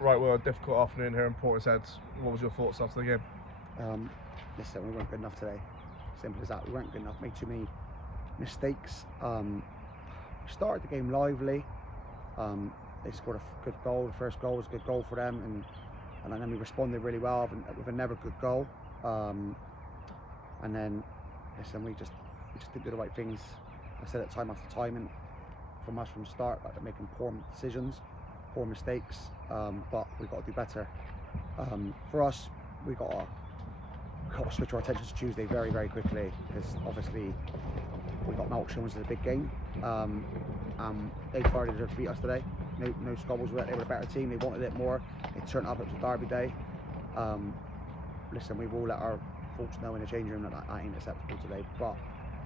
Right, well, a difficult afternoon here in Portishead. What was your thoughts after the game? Listen, we weren't good enough today. Simple as that. We weren't good enough. Made too many mistakes. We started the game lively. They scored a good goal. The first goal was a good goal for them, and then we responded really well with another good goal. And then, listen, we just didn't do the right things. I said it time after time, and from us from the start, like, they're making poor decisions, poor mistakes. But we've got to do better. For us, we got to switch our attention to Tuesday very, very quickly, because obviously we got Melksham, which is a big game. They thoroughly deserved to beat us today. No squabbles with it. They were a better team. They wanted it more. It turned up. It was a derby day. Listen, we've all let our folks know in the changing room that ain't acceptable today. But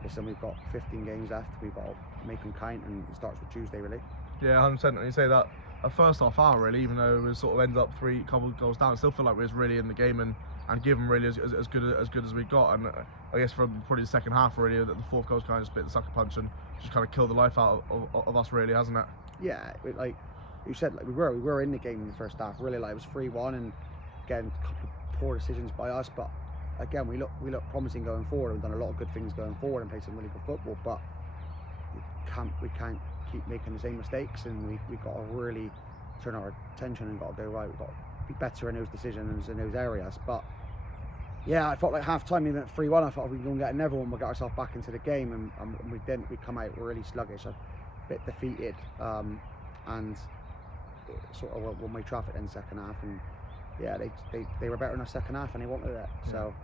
listen, we've got 15 games left. We've got to make them count, and it starts with Tuesday, really. Yeah, 100%. And you say that a first half hour, really, even though we sort of ended up couple of goals down, I still feel like we was really in the game and give them really as good as we got. And I guess from probably the second half, really, the fourth goal's kind of just bit the sucker punch and just kind of killed the life out of us, really, hasn't it? Yeah, like you said, like we were in the game in the first half. Really, like it was 3-1, and again, a couple of poor decisions by us. But again, we look promising going forward. We've done a lot of good things going forward and played some really good football. But we can't keep making the same mistakes, and we've got to really turn our attention and got to go right. We've got to be better in those decisions in those areas. But yeah, I felt like half time, even at 3-1, I thought we were going to get another one. We got ourselves back into the game, and we didn't. We come out really sluggish, a bit defeated, and sort of one way traffic in the second half. And yeah, they were better in the second half, and they wanted it. Yeah. So.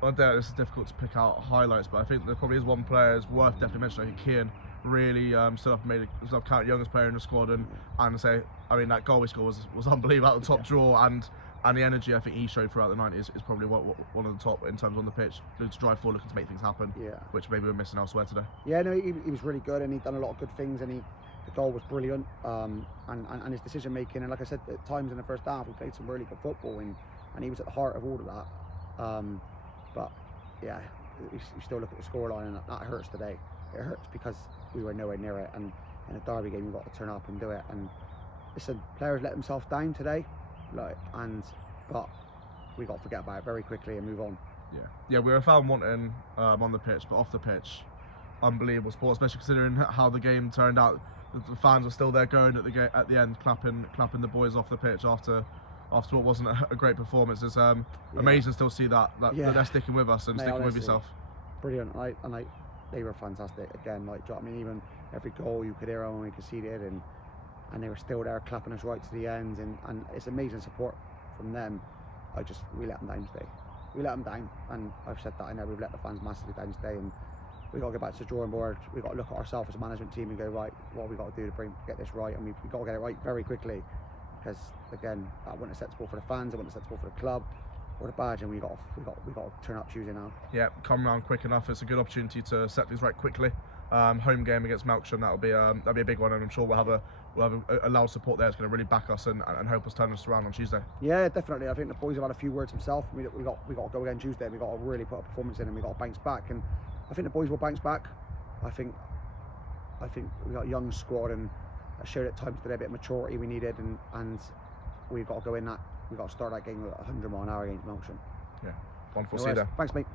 Well, this is difficult to pick out highlights, but I think there probably is one player is worth definitely mentioning. I think Kian really stood up and made himself count, youngest player in the squad, and say, I mean, that goal we scored was unbelievable at the top draw, and the energy I think he showed throughout the night is probably one of the top in terms on the pitch, looking to drive forward, looking to make things happen, which maybe we're missing elsewhere today. Yeah, no, he was really good, and he'd done a lot of good things, and the goal was brilliant, and his decision making, and like I said, at times in the first half we played some really good football, and he was at the heart of all of that. But yeah, you still look at the scoreline, and that hurts today. It hurts because we were nowhere near it, and in a derby game you've got to turn up and do it. And listen, players let themselves down today, but we got to forget about it very quickly and move on. Yeah, we were found wanting on the pitch, but off the pitch, unbelievable sport, especially considering how the game turned out. The fans were still there going at the end, clapping the boys off the pitch after what wasn't a great performance. It's amazing to still see that they're sticking with us and sticking with yourself. Brilliant, they were fantastic again. Like, do you know what I mean? Even every goal you could hear when we conceded, and they were still there clapping us right to the end, and it's amazing support from them. We let them down today. We let them down, and I've said that I know we've let the fans massively down today, and we've got to get back to the drawing board. We've got to look at ourselves as a management team and go, right, what have we got to do to get this right, and we've got to get it right very quickly, because again, that wasn't acceptable for the fans, it wasn't acceptable for the club or the badge, and we got to turn up Tuesday now. Yeah, come around quick enough. It's a good opportunity to set things right quickly. Home game against Melksham, that'll be a big one, and I'm sure we'll have a loud support there. It's going to really back us and help us turn us around on Tuesday. Yeah, definitely. I think the boys have had a few words themselves. We got to go again Tuesday, and we got to really put a performance in, and we got to bounce back. And I think the boys will bounce back. I think we got a young squad, and I showed at times today a bit of maturity we needed, and we've got to go in that. We've got to start that game with 100 mile an hour against Melksham. Yeah, wonderful. See you there. Thanks, mate.